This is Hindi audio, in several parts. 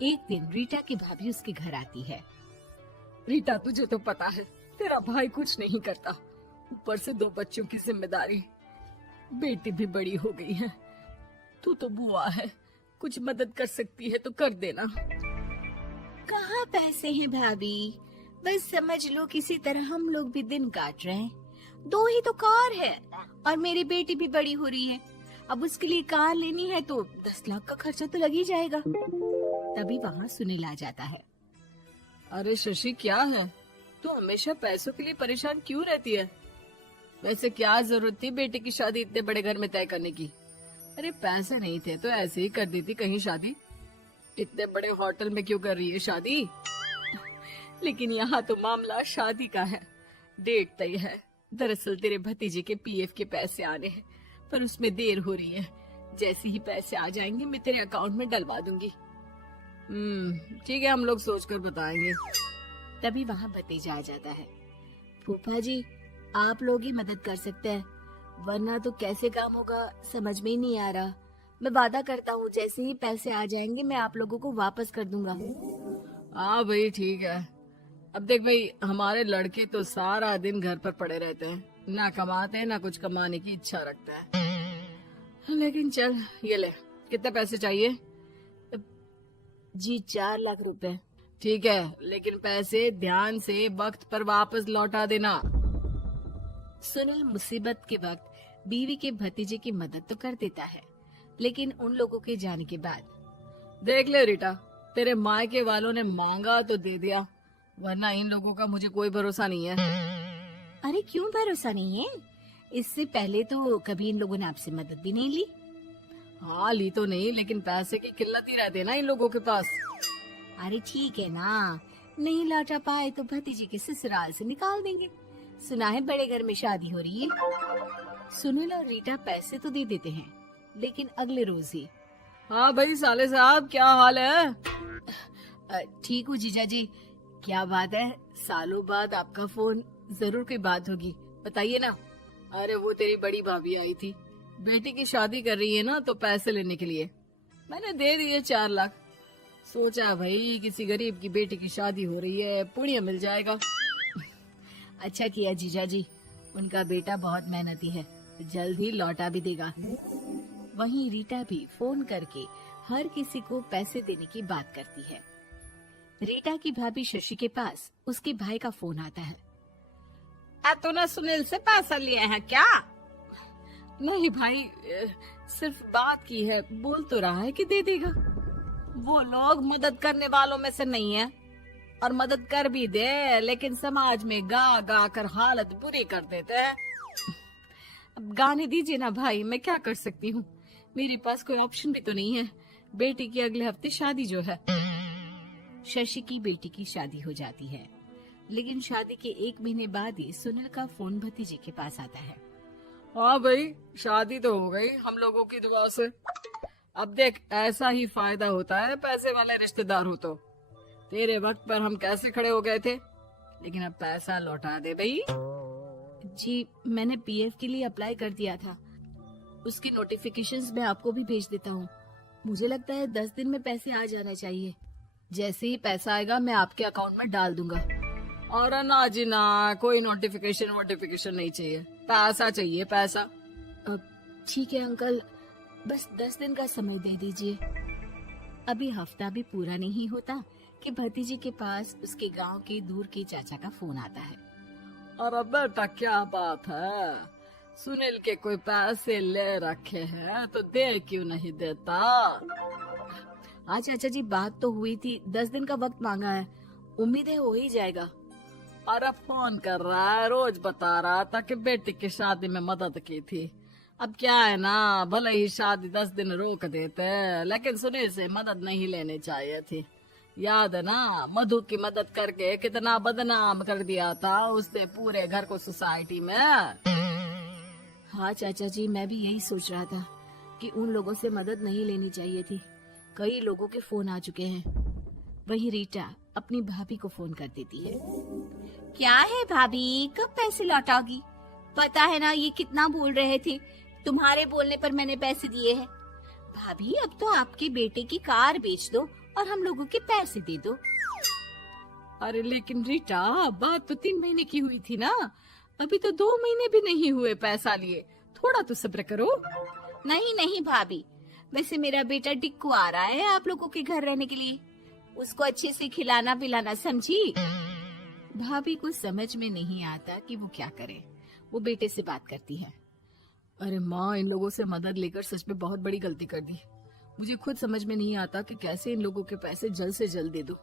एक दिन रीटा की भाभी उसके घर आती है। रीटा, तुझे तो पता है तेरा भाई कुछ नहीं करता, ऊपर से 2 बच्चों की जिम्मेदारी, बेटी भी बड़ी हो गई है। तू तो बुआ है, कुछ मदद कर सकती है तो कर देना। कहाँ पैसे हैं भाभी, बस समझ लो किसी तरह हम लोग भी दिन काट रहे हैं। 2 ही तो कार है और मेरी बेटी भी बड़ी हो रही है। अब उसके लिए कार लेनी है तो 10 लाख का खर्चा तो लग ही जाएगा। तभी वहाँ सुनील आ जाता है। अरे शशि, क्या है, तू हमेशा पैसों के लिए परेशान क्यों रहती है? वैसे क्या जरूरत थी बेटी की शादी इतने बड़े घर में तय करने की? अरे पैसे नहीं थे तो ऐसे ही कर देती कहीं शादी। इतने बड़े होटल में क्यों कर रही है शादी? लेकिन यहाँ तो मामला शादी का है, डेट तय है। दरअसल तेरे भतीजे के पीएफ के पैसे आने हैं, पर उसमें देर हो रही है। जैसे ही पैसे आ जाएंगे मैं तेरे अकाउंट में डलवा दूंगी। ठीक है, हम लोग सोचकर बताएंगे। तभी वहाँ भतीजा आ जाता है। फूफा जी, आप लोग ही मदद कर सकते हैं, वरना तो कैसे काम होगा समझ में ही नहीं आ रहा। मैं वादा करता हूँ जैसे ही पैसे आ जाएंगे मैं आप लोगों को वापस कर दूंगा। हाँ भाई, ठीक है। अब देख भाई, हमारे लड़के तो सारा दिन घर पर पड़े रहते हैं, ना कमाते हैं ना कुछ कमाने की इच्छा रखता है। लेकिन चल, ये ले, कितने पैसे चाहिए? जी 4 लाख रुपए। ठीक है, लेकिन पैसे ध्यान से वक्त पर वापस लौटा देना। सुनील मुसीबत के वक्त बीवी के भतीजे की मदद तो कर देता है, लेकिन उन लोगों के जाने के बाद देख ले रीटा, तेरे मायके वालों ने मांगा तो दे दिया, वरना इन लोगों का मुझे कोई भरोसा नहीं है। अरे क्यों भरोसा नहीं है? इससे पहले तो कभी इन लोगों ने आपसे मदद भी नहीं ली। हाँ, ली तो नहीं, लेकिन पैसे की किल्लत ही रहती है ना इन लोगों के पास। अरे ठीक है ना, नहीं लौटा पाए तो भतीजे के ससुराल से निकाल देंगे। सुना है बड़े घर में शादी हो रही है। सुनील और रीटा पैसे तो दे देते हैं, लेकिन अगले रोज ही। हाँ भाई साले साहब, क्या हाल है? ठीक हूँ जीजा जी। क्या बात है, सालों बाद आपका फोन, जरूर कोई बात होगी, बताइए ना। अरे वो तेरी बड़ी भाभी आई थी, बेटी की शादी कर रही है ना, तो पैसे लेने के लिए मैंने दे दिए 4 लाख। सोचा भाई किसी गरीब की बेटी की शादी हो रही है, पुण्य मिल जाएगा। अच्छा किया जीजा जी, उनका बेटा बहुत मेहनती है, जल्द ही लौटा भी देगा। वहीं रीटा भी फोन करके हर किसी को पैसे देने की बात करती है। रीटा की भाभी शशि के पास उसके भाई का फोन आता है। तूने सुनील से पैसा लिया है क्या? नहीं भाई, सिर्फ बात की है, बोल तो रहा है कि दे देगा। वो लोग मदद करने वालों में से नहीं है, और मदद कर भी दे लेकिन समाज में गा गा कर हालत बुरी कर देते हैं। अब गाने दीजिए ना भाई, मैं क्या कर सकती हूँ, मेरे पास कोई ऑप्शन भी तो नहीं है। बेटी की अगले हफ्ते शादी जो है। शशि की बेटी की शादी हो जाती है, लेकिन शादी के 1 महीने बाद ही सुनील का फोन भतीजे के पास आता है। हाँ भाई, शादी तो हो गई हम लोगों की दुआ से। अब देख, ऐसा ही फायदा होता है पैसे वाले रिश्तेदार हो तो। तेरे वक्त पर हम कैसे खड़े हो गए थे, लेकिन अब पैसा लौटा दे भाई। जी, मैंने पीएफ के लिए अप्लाई कर दिया था, उसकी नोटिफिकेशंस मैं आपको भी भेज देता हूँ। मुझे लगता है 10 दिन में पैसे आ जाना चाहिए। जैसे ही पैसा आएगा मैं आपके अकाउंट में डाल दूंगा। और ना जी ना, कोई नोटिफिकेशन नहीं चाहिए, पैसा चाहिए, पैसा। ठीक है अंकल, बस 10 दिन का समय दे दीजिए। अभी हफ्ता भी पूरा नहीं होता कि भतीजे के पास उसके गांव के दूर के चाचा का फोन आता है। अरे बेटा, क्या बात है, सुनील के कोई पैसे ले रखे हैं तो दे क्यों नहीं देता? हाँ चाचा जी, बात तो हुई थी, 10 दिन का वक्त मांगा है, उम्मीद है हो ही जाएगा। अरे फोन कर रहा है, रोज बता रहा था कि बेटी की शादी में मदद की थी। अब क्या है ना, भले ही शादी 10 दिन रोक देते, लेकिन सुनील से मदद नहीं लेनी चाहिए थी। याद है ना, मधु की मदद करके कितना बदनाम कर दिया था उसने पूरे घर को सोसाइटी में। हाँ चाचा जी, मैं भी यही सोच रहा था कि उन लोगों से मदद नहीं लेनी चाहिए थी। कई लोगों के फोन आ चुके हैं। वहीं रीटा अपनी भाभी को फोन कर देती है। क्या है भाभी, कब पैसे लौटाओगी? पता है ना ये कितना बोल रहे थे, तुम्हारे बोलने पर मैंने पैसे दिए हैं। भाभी अब तो आपके बेटे की कार बेच दो और हम लोगों के पैसे दे दो। अरे लेकिन रीटा, बात तो 3 महीने की हुई थी ना, अभी तो 2 महीने भी नहीं हुए पैसा लिए, थोड़ा तो सब्र करो। नहीं नहीं भाभी, वैसे मेरा बेटा टिक्कू आ रहा है आप लोगों के घर रहने के लिए, उसको अच्छे से खिलाना पिलाना, समझी? भाभी को समझ में नहीं आता कि वो क्या करे। वो बेटे से बात करती है। अरे माँ, इन लोगों से मदद लेकर सच में बहुत बड़ी गलती कर दी। मुझे खुद समझ में नहीं आता कि कैसे इन लोगों के पैसे जल्द से जल्द दे दूं।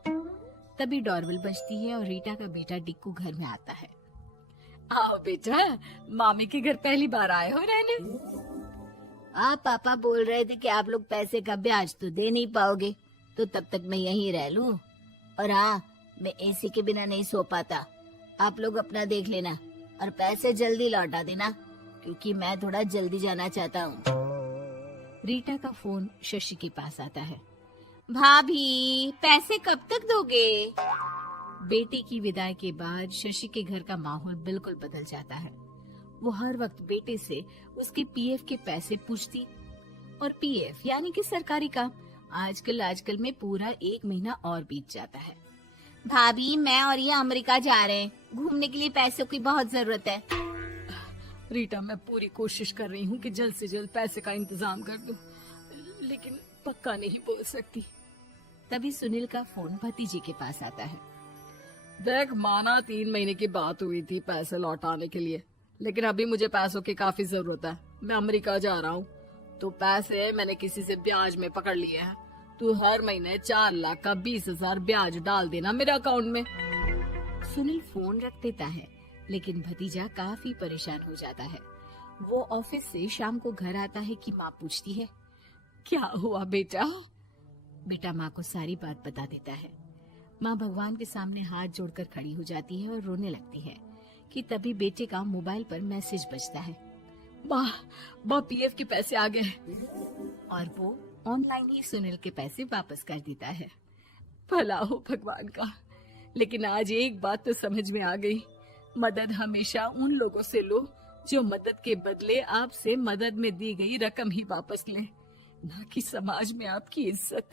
तभी डोरबेल बजती है और रीटा का बेटा टिक्कू घर में आता है। आओ बेटा, मामी के घर पहली बार आए हो रहने? आप पापा बोल रहे थे कि आप लोग पैसे का ब्याज तो दे नहीं पाओगे, तो तब तक मैं यहीं रह लूं। और हाँ, मैं एसी के बिना नहीं सो पाता। आप लोग अपना देख लेना और पैसे जल्दी लौटा देना, क्योंकि मैं थोड़ा जल्दी जाना चाहता हूँ। रीटा का फोन शशि के पास आता है। भाभी, पैसे कब तक दोगे? बेटी की विदाई के बाद शशि के घर का माहौल बिल्कुल बदल जाता है। वो हर वक्त बेटे से उसके पीएफ के पैसे पूछती, और पीएफ यानी कि सरकारी काम। आजकल में पूरा 1 महीना और बीत जाता है। भाभी, मैं और ये अमेरिका जा रहे हैं, घूमने के लिए पैसों की बहुत जरूरत है। रीटा, मैं पूरी कोशिश कर रही हूँ कि जल्द से जल्द पैसे का इंतजाम कर दूं, लेकिन पक्का नहीं बोल सकती। तभी सुनील का फोन भतीजे के पास आता है। देख माना 3 महीने की बात हुई थी पैसे लौटाने के लिए, लेकिन अभी मुझे पैसों की काफी जरूरत है। मैं अमेरिका जा रहा हूँ, तो पैसे मैंने किसी से ब्याज में पकड़ लिए हैं। तू हर महीने 4 लाख का 20,000 ब्याज डाल देना मेरे अकाउंट में। सुनील फोन रख देता है, लेकिन भतीजा काफी परेशान हो जाता है। वो ऑफिस से शाम को घर आता है कि माँ पूछती है, क्या हुआ बेटा? बेटा माँ को सारी बात बता देता है। माँ भगवान के सामने हाथ जोड़कर खड़ी हो जाती है और रोने लगती है कि तभी बेटे का मोबाइल पर मैसेज बजता है। माँ, पीएफ के पैसे आ गए। और वो ऑनलाइन ही सुनील के पैसे वापस कर देता है। भला हो भगवान का। लेकिन आज एक बात तो समझ में आ गई, मदद हमेशा उन लोगों से लो जो मदद के बदले आपसे मदद में दी गई रकम ही वापस लें, ना कि समाज में आपकी इज्जत।